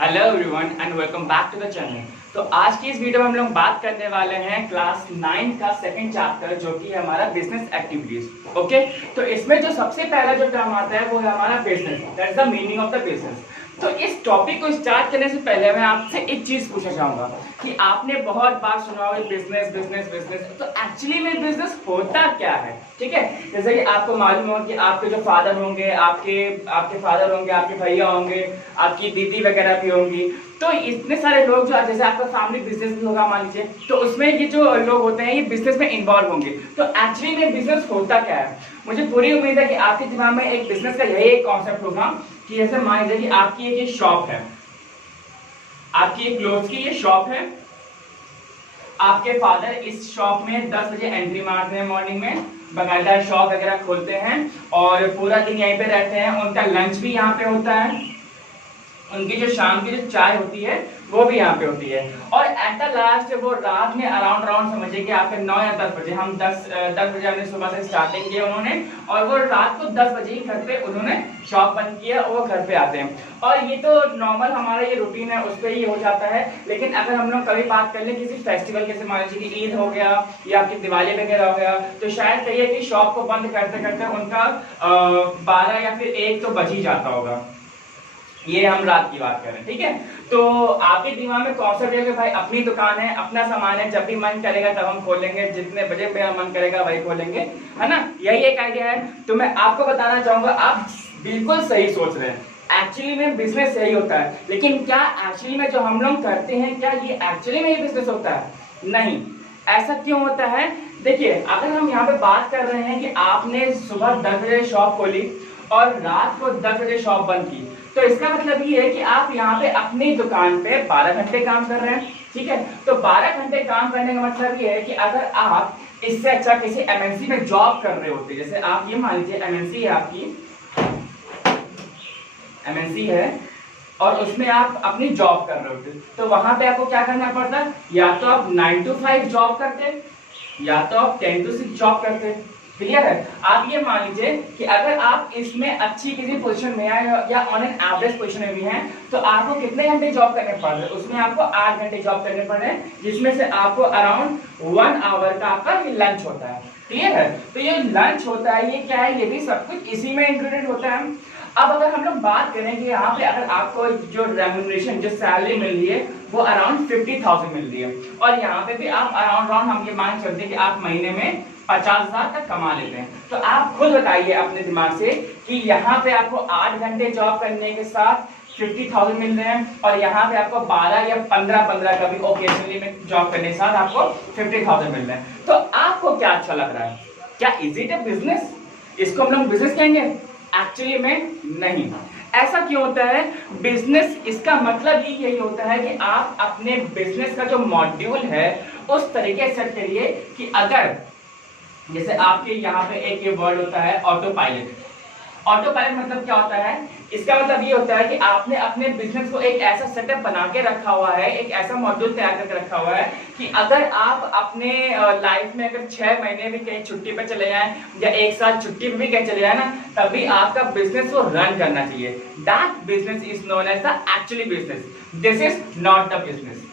Hello everyone and welcome back to the channel. तो आज की इस वीडियो में हम लोग बात करने वाले हैं क्लास 9 का सेकंड चैप्टर जो कि है हमारा बिजनेस एक्टिविटीज। ओके, तो इसमें जो सबसे पहला जो टर्म आता है वो है हमारा business. That is the meaning of the business. तो इस टॉपिक को स्टार्ट करने से पहले मैं आपसे एक चीज पूछना चाहूंगा कि आपने बहुत बार सुना होगा बिजनेस बिजनेस बिजनेस, तो एक्चुअली में बिजनेस होता क्या है? ठीक है, जैसे कि आपको मालूम हो कि आपके जो फादर होंगे, आपके फादर होंगे, आपके भैया होंगे, आपकी दीदी वगैरह भी होंगी, तो इतने सारे लोग जो जैसे आपका फैमिली बिजनेस भी होगा मान लीजिए, तो उसमें ये जो लोग होते हैं ये बिजनेस में इन्वॉल्व होंगे। तो एक्चुअली में बिजनेस होता क्या है? मुझे पूरी उम्मीद है कि आपके दिमाग में एक बिजनेस का यही एक कॉन्सेप्ट होगा कि जैसे मान लीजिए कि आपकी एक शॉप है, आपकी एक क्लोथ की ये शॉप है। आपके फादर इस शॉप में 10 बजे एंट्री मारते हैं मॉर्निंग में, बाकायदा शॉप वगैरह खोलते हैं और पूरा दिन यहीं पे रहते हैं। उनका लंच भी यहाँ पे होता है, उनकी जो शाम की जो चाय होती है वो भी यहाँ पे होती है, और एट द लास्ट वो रात में अराउंड समझिए कि आपके 9 या 10 बजे, हम 10 बजे हमने सुबह से स्टार्टिंग किया उन्होंने, और वो रात को 10 बजे ही घर पे उन्होंने शॉप बंद किया और वो घर पे आते हैं। और ये तो नॉर्मल हमारा ये रूटीन है, उस पर ही हो जाता है। लेकिन अगर हम लोग कभी बात कर ले किसी फेस्टिवल, जैसे मान लीजिए कि ईद हो गया या आपकी दिवाली वगैरह हो गया, तो शायद कहिए कि शॉप को बंद करते करते उनका 12 या फिर 1 तो बज ही जाता होगा। ये हम रात की बात करें, ठीक है। तो आपके दिमाग में कॉन्सेप्ट है कि भाई अपनी दुकान है, अपना सामान है, जब भी मन करेगा तब हम खोलेंगे, जितने बजे मेरा मन करेगा वही खोलेंगे, है ना? यही एक आइडिया है। तो मैं आपको बताना चाहूंगा आप बिल्कुल सही सोच रहे हैं। एक्चुअली में बिजनेस यही होता है, लेकिन क्या एक्चुअली में जो हम लोग करते हैं क्या ये एक्चुअली में ये बिजनेस होता है? नहीं। ऐसा क्यों होता है? देखिए, अगर हम यहाँ पे बात कर रहे हैं कि आपने सुबह 10 बजे शॉप खोली और रात को 10 बजे शॉप बंद की, तो इसका मतलब ये है कि आप यहाँ पे अपनी दुकान पे 12 घंटे काम कर रहे हैं, ठीक है। तो 12 घंटे काम करने का मतलब ये है कि अगर आप इससे अच्छा किसी एमएनसी में जॉब कर रहे होते, जैसे आप ये मान लीजिए एमएनसी है, आपकी एमएनसी है और उसमें आप अपनी जॉब कर रहे होते, तो वहां पे आपको क्या करना पड़ता? या तो आप 9 to 5 जॉब करते या तो आप 10 to 6 जॉब करते। क्लियर है? आप ये मान लीजिए कि अगर आप इसमें अच्छी किसी पोजीशन में आए या ऑन एन एवरेज पोजीशन में भी हैं, तो आपको कितने घंटे जॉब करने पड़ रहे हैं? उसमें आपको 8 घंटे जॉब करने पड़ रहे हैं, जिसमें से आपको अराउंड 1 आवर का आपका लंच होता है। क्लियर है? तो ये लंच होता है, ये क्या है, ये भी सब कुछ इसी में इंक्लूडेड होता है। अब अगर हम लोग बात करें कि यहाँ पे अगर आपको जो रेम्यूनरेशन, जो सैलरी मिल रही है वो अराउंड 50,000 मिल रही है, और यहाँ पे भी आप अराउंड हम ये मान चलते हैं कि आप महीने में 50,000 तक कमा लेते हैं। तो आप खुद बताइए अपने दिमाग से कि यहाँ पे आपको 8 घंटे जॉब करने के साथ 50,000 मिल रहे हैं, और यहाँ पे आपको 12 या 15 का भी ओकेजनली में जॉब करने के साथ आपको 50,000 मिल रहे हैं। तो आपको क्या अच्छा लग रहा है? क्या इज इट अ बिजनेस? इसको हम लोग बिजनेस कहेंगे? एक्चुअली में नहीं। ऐसा क्यों होता है? बिजनेस इसका मतलब ही यही होता है कि आप अपने बिजनेस का जो मॉड्यूल है उस तरीके से सेट करिए कि अगर जैसे आपके यहाँ पे एक ये वर्ड होता है ऑटो पायलट। ऑटो पायलट मतलब क्या होता है? इसका मतलब ये होता है कि आपने अपने बिजनेस को एक ऐसा सेटअप बना के रखा हुआ है, एक ऐसा मॉड्यूल तैयार करके रखा हुआ है कि अगर आप अपने लाइफ में अगर 6 महीने भी कहीं छुट्टी पे चले जाएं या 1 साल छुट्टी पे भी कहीं चले जाए ना, तभी आपका बिजनेस को रन करना चाहिए। That business is known as the actually business. This is not the business.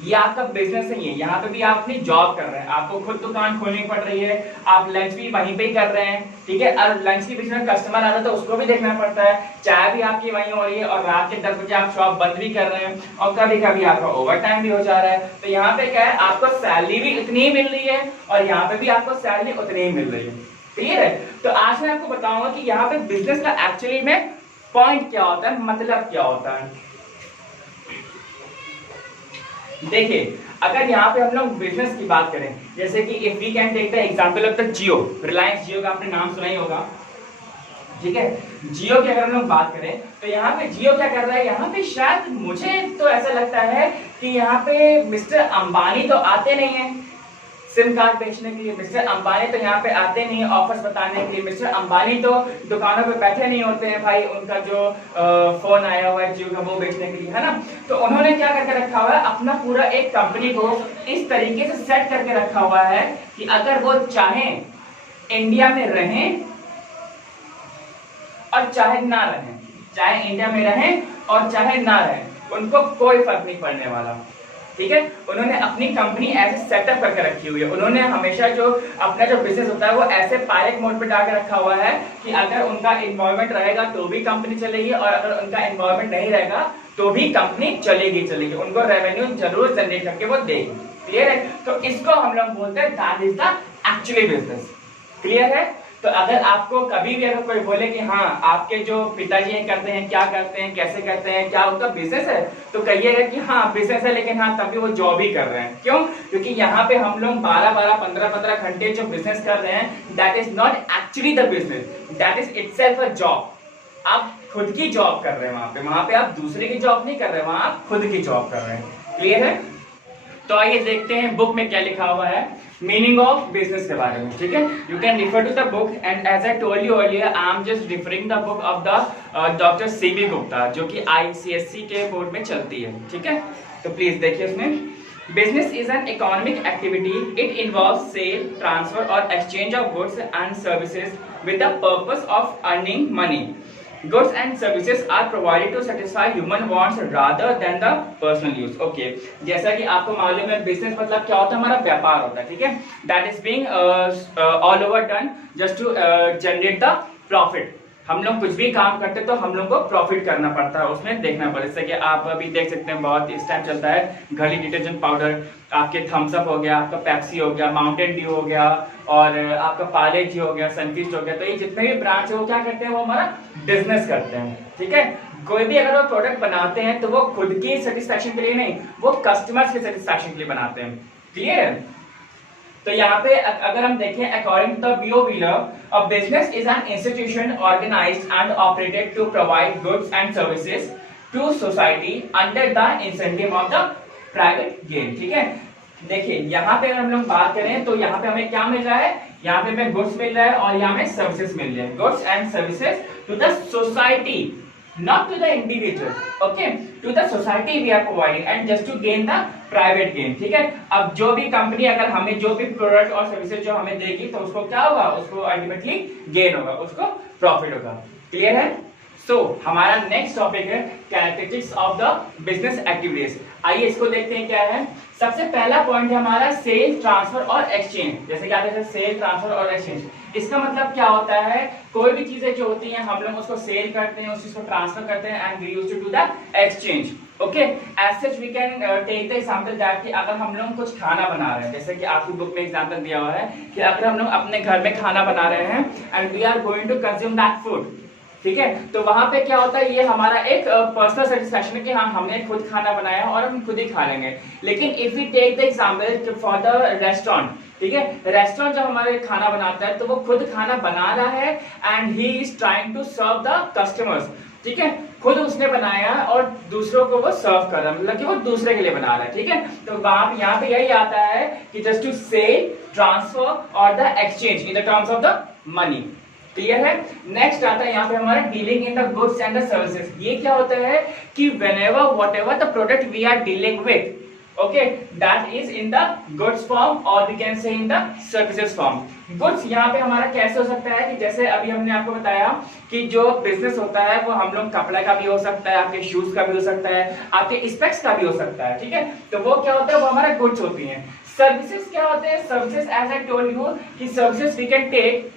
ये आपका बिजनेस नहीं है। यहाँ पे भी आप अपनी जॉब कर रहे हैं, आपको खुद दुकान खोलनी पड़ रही है, आप लंच भी वहीं पे ही कर रहे हैं, ठीक है। और लंच के बीच में कस्टमर आता है तो उसको भी देखना पड़ता है, चाय भी आपकी वहीं हो रही है, और रात के 10 बजे आप शॉप बंद भी कर रहे हैं, और कभी कभी आपका ओवर टाइम भी हो जा रहा है। तो यहाँ पे क्या है, आपको सैलरी भी उतनी ही मिल रही है और यहाँ पे भी आपको सैलरी उतनी ही मिल रही है। क्लियर है? तो आज मैं आपको बताऊंगा कि यहाँ पे बिजनेस का एक्चुअली में पॉइंट क्या होता है, मतलब क्या होता है। देखिए, अगर यहाँ पे हम लोग बिजनेस की बात करें, जैसे कि if we can take the example of the Jio, Reliance Jio का आपने नाम सुना ही होगा, ठीक है। जियो की अगर हम लोग बात करें तो यहाँ पे जियो क्या कर रहा है, यहाँ पे शायद मुझे तो ऐसा लगता है कि यहाँ पे मिस्टर अंबानी तो आते नहीं है सिम कार्ड बेचने के लिए। मिस्टर अंबानी तो यहाँ पे आते नहीं है ऑफर्स बताने के लिए। मिस्टर अंबानी तो दुकानों पे बैठे नहीं होते हैं भाई, उनका जो फोन आया हुआ है जियो का वो बेचने के लिए, है ना। तो उन्होंने क्या करके रखा हुआ है, अपना पूरा एक कंपनी को इस तरीके से सेट करके रखा हुआ है कि अगर वो चाहें इंडिया में रहें और चाहे ना रहें, चाहे इंडिया में रहें और चाहे ना रहें, उनको कोई फर्क नहीं पड़ने वाला, ठीक है। उन्होंने अपनी कंपनी ऐसे सेटअप करके रखी हुई है, उन्होंने हमेशा जो अपना जो बिजनेस होता है वो ऐसे पायलट मोड पे डाल रखा हुआ है कि अगर उनका इन्वॉल्वमेंट रहेगा तो भी कंपनी चलेगी, और अगर उनका इन्वॉल्वमेंट नहीं रहेगा तो भी कंपनी चलेगी, उनको रेवेन्यू जरूर जनरेट करके वो देगी। क्लियर है? तो इसको हम लोग बोलते हैं that is the actually business. Clear है? तो अगर आपको कभी भी अगर कोई बोले कि हाँ आपके जो पिताजी करते हैं, क्या करते हैं, कैसे करते हैं, क्या उनका बिजनेस है, तो कहिएगा कि हाँ बिजनेस है, लेकिन हाँ तभी वो जॉब ही कर रहे हैं। क्यों? क्योंकि यहाँ पे हम लोग 12-12, 15-15 घंटे जो बिजनेस कर रहे हैं, that is not actually the business, that is itself a job. आप खुद की जॉब कर रहे हैं वहां पे आप दूसरे की जॉब नहीं कर रहे हैं, वहां आप खुद की जॉब कर रहे हैं। क्लियर है? तो आइए देखते हैं बुक में क्या लिखा हुआ है मीनिंग ऑफ बिजनेस के बारे में। ठीक है, you can refer to the book, and as I told you earlier, I am just referring the book of the doctor C B Gupta, जो कि आईसीएससी के बोर्ड में चलती है। ठीक है, तो प्लीज देखिए उसमें, business is an economic activity, it involves sale, transfer और exchange of goods and services with the purpose of earning money. Goods and services are provided to satisfy human wants rather than the personal use. Okay, जैसा कि आपको मालूम है business मतलब क्या होता है, हमारा व्यापार होता है। ठीक है, that is being all over done just to generate the profit। हम लोग कुछ भी काम करते हैं तो हम लोग को प्रॉफिट करना पड़ता है, उसमें देखना पड़ता है। जैसे कि आप अभी देख सकते हैं बहुत इस टाइम चलता है घड़ी डिटर्जेंट पाउडर, आपके थम्स अप हो गया, आपका पेप्सी हो गया, माउंटेन ड्यू हो गया, और आपका पार्ले जी हो गया, सनफीस्ट हो गया। तो ये जितने भी ब्रांड्स है वो क्या करते हैं, वो हमारा बिजनेस करते हैं। ठीक है, कोई भी अगर वो प्रोडक्ट बनाते हैं तो वो खुद की सेटिस्फैक्शन के लिए नहीं, वो कस्टमर्स के सेटिस्फैक्शन के लिए बनाते हैं। क्लियर है? तो यहाँ पे अगर हम देखें according to the B O Wheeler, a business is an institution organised and operated to provide goods and services to society under the incentive of the private gain. ठीक है, देखिए यहाँ पे अगर हम लोग बात करें तो यहाँ पे हमें क्या मिल रहा है, यहाँ पे हमें गुड्स मिल रहा है और यहाँ में सर्विसेज मिल रहे हैं, goods and services to the society, not to the individual, okay, to the society we are providing and just to gain the private gain। ठीक है, अब जो भी कंपनी अगर हमें जो भी प्रोडक्ट और सर्विसेज जो हमें देगी तो उसको क्या होगा, उसको अल्टीमेटली गेन होगा, उसको प्रॉफिट होगा। क्लियर है? सो हमारा नेक्स्ट टॉपिक है characteristics of the business activities. आइए इसको देखते हैं क्या है। सबसे पहला पॉइंट है हमारा सेल, ट्रांसफर और एक्सचेंज। जैसे क्या कहते हैं सेल, ट्रांसफर और एक्सचेंज, इसका मतलब क्या होता है, कोई भी चीजें जो होती हैं हम लोग उसको सेल करते हैं, उस चीज को ट्रांसफर करते हैं, and we used to do the exchange. Okay, as such we can take the example that कि अगर हम लोग कुछ खाना बना रहे हैं, जैसे कि आपकी बुक में एग्जांपल दिया हुआ है कि अगर हम लोग अपने घर में खाना बना रहे हैं and we are going to consume that food, ठीक है, तो वहां पे क्या होता है, ये हमारा एक पर्सनल सेटिस्फैक्शन है कि हाँ हमने खुद खाना बनाया और हम खुद ही खा लेंगे। लेकिन if we take the example for the restaurant, ठीक है, रेस्टोरेंट जब हमारे खाना बनाता है तो वो खुद खाना बना रहा है and he is trying to serve the customers. ठीक है, खुद उसने बनाया और दूसरों को वो सर्व कर रहा है, मतलब कि वो दूसरे के लिए बना रहा है। ठीक है, तो वहां यहाँ पे यही आता है कि जस्ट टू सेल, ट्रांसफर और the exchange in the terms of the money. Clear है? नेक्स्ट आता है यहाँ पे हमारा dealing in the goods and the services. ये क्या होता है कि whenever whatever the product we are dealing with, okay, that is in the goods form or we can say in the services form। Goods यहाँ पे हमारा कैसे हो सकता है कि जैसे अभी हमने आपको बताया कि जो बिजनेस होता है वो हम लोग कपड़ा का भी हो सकता है, आपके शूज का भी हो सकता है, आपके स्पेक्स का भी हो सकता है। ठीक है, तो वो क्या होता है, वो हमारा गुड्स होती हैं। सर्विसेज क्या होते हैं, services as I told you कि services we can take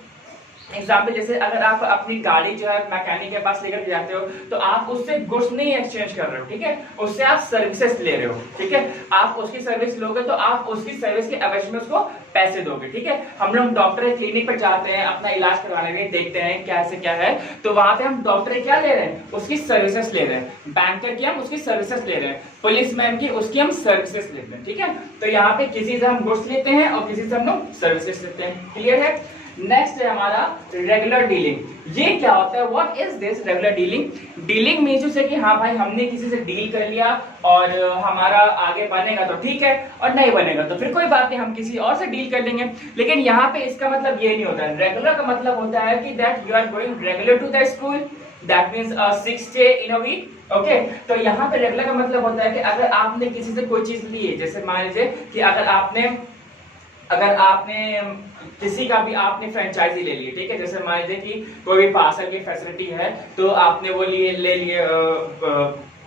example, जैसे अगर आप अपनी गाड़ी जो है मैकेनिक के पास लेकर जाते हो तो आप उससे गुड्स नहीं एक्सचेंज कर रहे हो, ठीक है, उससे आप सर्विसेज ले रहे हो। ठीक है, आप उसकी सर्विस लोगे तो आप उसकी सर्विस के एवज में उसको पैसे दोगे। ठीक है, हम लोग डॉक्टर क्लिनिक पर जाते हैं अपना इलाज करवाने के लिए, देखते हैं क्या से क्या है, तो वहां पे हम डॉक्टर क्या ले रहे हैं, उसकी सर्विसेज ले रहे हैं, बैंकर की हम उसकी सर्विसेज ले रहे हैं, पुलिसमैन की उसकी हम सर्विसेज लेते हैं। ठीक है, तो यहाँ पे किसी से हम गुड्स लेते हैं और किसी से हम लोग सर्विसेज लेते हैं। क्लियर है? नेक्स्ट है हमारा रेगुलर डीलिंग। ये क्या होता है, what is this regular dealing? Dealing means कि हाँ भाई हमने किसी से डील कर लिया और हमारा आगे बनेगा तो ठीक है और नहीं बनेगा तो फिर कोई बात नहीं, हम किसी और से डील कर लेंगे। लेकिन यहाँ पे इसका मतलब ये नहीं होता है। रेगुलर का मतलब होता है कि that you are going regular to the school, that means 6 day in a week. Okay, तो यहाँ पे रेगुलर का मतलब होता है कि अगर आपने किसी से कोई चीज ली है, जैसे मान लीजिए कि अगर आपने किसी का भी आपने फ्रेंचाइजी ले ली, ठीक है, जैसे मान लीजिए कि कोई भी पार्सल की फैसिलिटी है तो आपने वो ले लिए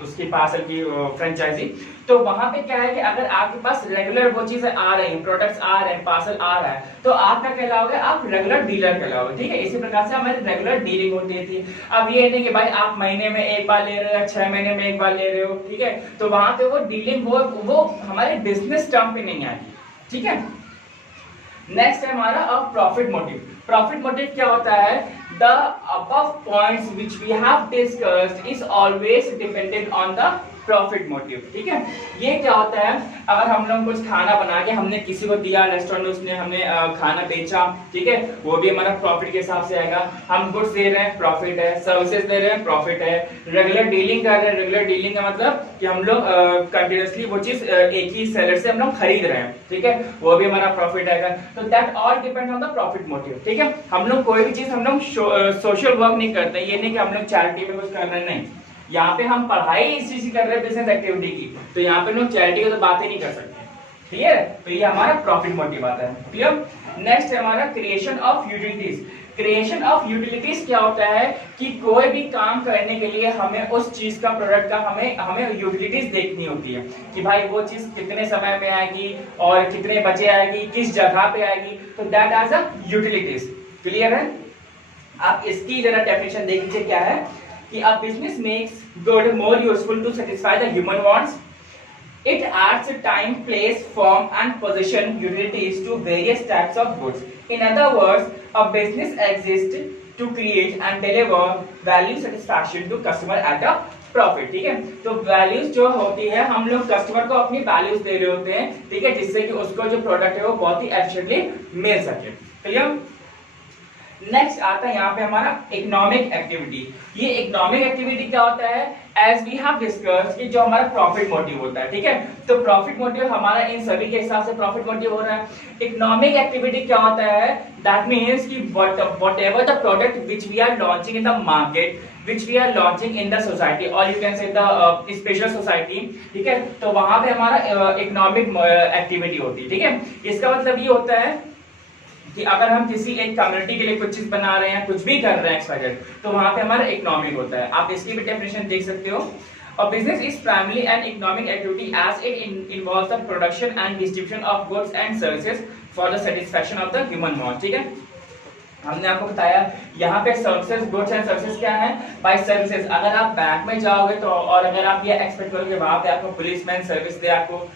उसकी पार्सल की फ्रेंचाइजी। तो वहां पे क्या है कि अगर आपके पास रेगुलर वो चीजें आ रही हैं, प्रोडक्ट्स आ रहे हैं, पार्सल आ रहा है, तो आप क्या कहलाओगे, आप रेगुलर डीलर कहलाओगे। ठीक है, इसी प्रकार से हमारी रेगुलर डीलिंग होती थी। अब ये नहीं कि भाई आप महीने में एक बार ले रहे हो या 6 महीने में एक बार ले रहे हो। ठीक है, तो वहां पे वो डीलिंग वो हमारे बिजनेस टर्म पे नहीं आएगी। ठीक है, नेक्स्ट है हमारा अब प्रॉफिट मोटिव। प्रॉफिट मोटिव क्या होता है, the above points which we have discussed is always dependent on the profit motive. ठीक है, ये क्या होता है, अगर हम लोग कुछ खाना बना के हमने किसी को दिया, रेस्टोरेंट उसने हमने खाना बेचा, ठीक है, वो भी हमारा प्रॉफिट के हिसाब से आएगा। हम गुड्स दे रहे हैं, प्रॉफिट है, सर्विसेज दे रहे हैं, प्रॉफिट है। रेगुलर डीलिंग कर रहे हैं, रेगुलर डीलिंग का मतलब कि हम लोग कंटिन्यूअसली वो चीज एक ही सेलर से हम लोग खरीद रहे हैं, ठीक है, वो भी हमारा प्रॉफिट आएगा। तो that all depend on the profit motive. ठीक है, हम लोग कोई भी चीज हम लोग सोशल वर्क नहीं करते, ये नहीं कि हम लोग चैरिटी में कुछ कर रहे हैं, नहीं, यहाँ पे हम पढ़ाई इस चीज की कर रहे हैं, बिजनेस एक्टिविटी की, तो यहाँ पे लोग चैरिटी की तो बात ही नहीं कर सकते। ठीक है, तो ये हमारा प्रॉफिट मोटिव आता है। क्लियर। नेक्स्ट है हमारा creation of utilities. Creation of utilities क्या होता है कि कोई भी काम करने के लिए हमें उस चीज का, प्रोडक्ट का हमें यूटिलिटीज देखनी होती है कि भाई वो चीज कितने समय में आएगी और कितने बजे आएगी, किस जगह पे आएगी, तो that are the utilities. Clear है। आप इसकी जरा डेफिनेशन देख लीजिए क्या है कि a business makes good more useful to satisfy the human wants. It adds time, place, form and position utilities to various types of goods. In other words, a business exists to create and deliver value satisfaction to customer at a profit. ठीक है, तो values जो होती है, हम लोग customer को अपनी वैल्यूज दे रहे होते हैं, ठीक है, जिससे कि उसको जो प्रोडक्ट है वो बहुत ही एफिशिएंटली मिल सके। क्लियर। नेक्स्ट आता है यहाँ पे हमारा इकोनॉमिक एक्टिविटी। ये इकोनॉमिक एक्टिविटी क्या होता है, एज वी हैव डिस्कस्ड कि जो हमारा प्रॉफिट मोटिव होता है, ठीक है, तो प्रॉफिट मोटिव हमारा इन सभी के हिसाब से प्रॉफिट मोटिव हो रहा है। इकोनॉमिक एक्टिविटी क्या होता है, दैट मीन्स कि whatever the product which we are launching in the market, which we are launching in the society, or you can say the special society, ठीक है, तो वहां पे हमारा इकोनॉमिक एक्टिविटी होती है। ठीक है, इसका मतलब ये होता है कि अगर हम किसी एक कम्युनिटी के लिए कुछ चीज बना रहे हैं, कुछ भी कर रहे हैं एक्सवाइजेड, तो वहां पे हमारा इकोनॉमिक होता है। आप इसकी भी डेफिनेशन देख सकते हो। A business is primarily an economic activity as it involves the production and distribution of goods and services for the satisfaction of the human wants। ठीक है, हमने आपको बताया यहाँ पे सर्विसेज, गुड्स एंड सर्विसेज क्या है, बाय सर्विसेज। अगर आप बैंक में जाओगे तो, और अगर आप ये एक्सपेक्ट करोगे वहां पे आपको पुलिसमैन सर्विस दे आपको,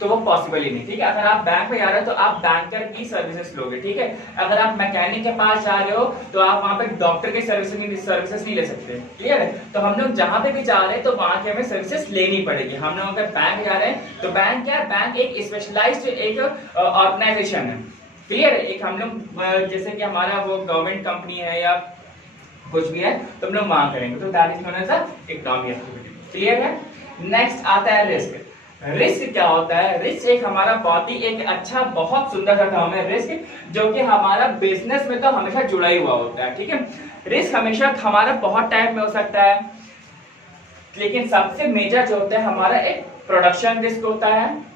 तो वो पॉसिबल ही नहीं। ठीक है, अगर आप बैंक में जा रहे हो तो आप बैंकर की सर्विसेज लोगे। ठीक है, अगर आप मैकेनिक के पास जा रहे हो तो आप वहां पे डॉक्टर की सर्विसेज नहीं ले सकते। क्लियर है, तो हम लोग जहां पे भी जा रहे हैं तो वहां की हमें सर्विसेज लेनी पड़ेगी। हम लोग अगर बैंक जा रहे हैं तो बैंक क्या है, बैंक एक स्पेशलाइज्ड एक ऑर्गेनाइजेशन है। क्लियर है, एक हम लोग जैसे कि हमारा वो गवर्नमेंट कंपनी है या कुछ भी है तो हम लोग वहां करेंगे, तो that is known as economic activity. Clear है। नेक्स्ट आता है रिस्क। रिस्क क्या होता है, रिस्क एक हमारा बहुत ही एक अच्छा, बहुत सुंदर सा टर्म है रिस्क, जो कि हमारा बिजनेस में तो हमेशा जुड़ा ही हुआ होता है। ठीक है, रिस्क हमेशा हमारा बहुत टाइप में हो सकता है, लेकिन सबसे मेजर जो होता है हमारा एक प्रोडक्शन रिस्क होता है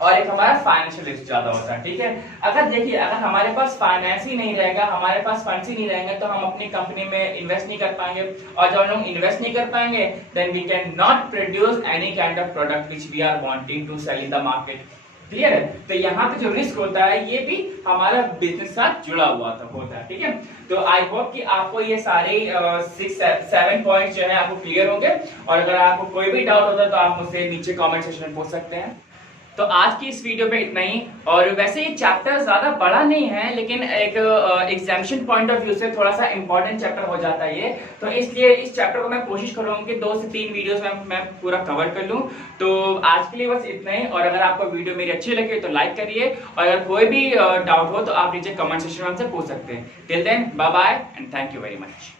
और एक हमारा फाइनेंशियल रिस्क ज्यादा होता है। ठीक है, अगर देखिए, अगर हमारे पास फाइनेंस ही नहीं रहेगा, हमारे पास फंड्स ही नहीं रहेंगे, तो हम अपनी कंपनी में इन्वेस्ट नहीं कर पाएंगे, और जब हम लोग इन्वेस्ट नहीं कर पाएंगे then we can not produce any kind of product which we are wanting to sell in the market. Clear है, तो यहाँ पे जो रिस्क होता है ये भी हमारा बिजनेस साथ जुड़ा हुआ होता है। ठीक है, तो आई होप कि आपको ये सारे 6-7 पॉइंट्स जो है आपको क्लियर होंगे, और अगर आपको कोई भी डाउट होता है तो आप मुझसे नीचे कमेंट सेक्शन में पूछ सकते हैं। तो आज की इस वीडियो पे इतना ही। और वैसे ये चैप्टर ज्यादा बड़ा नहीं है, लेकिन एक एग्जामिनेशन पॉइंट ऑफ व्यू से थोड़ा सा इंपॉर्टेंट चैप्टर हो जाता है ये, तो इसलिए इस चैप्टर को मैं कोशिश कर रहा हूँ कि 2 से 3 वीडियोस में मैं पूरा कवर कर लूँ। तो आज के लिए बस इतना ही, और अगर आपको वीडियो मेरी अच्छी लगे तो लाइक करिए, और अगर कोई भी डाउट हो तो आप नीचे कमेंट सेक्शन में हमसे पूछ सकते हैं। Till then bye bye and thank you very much.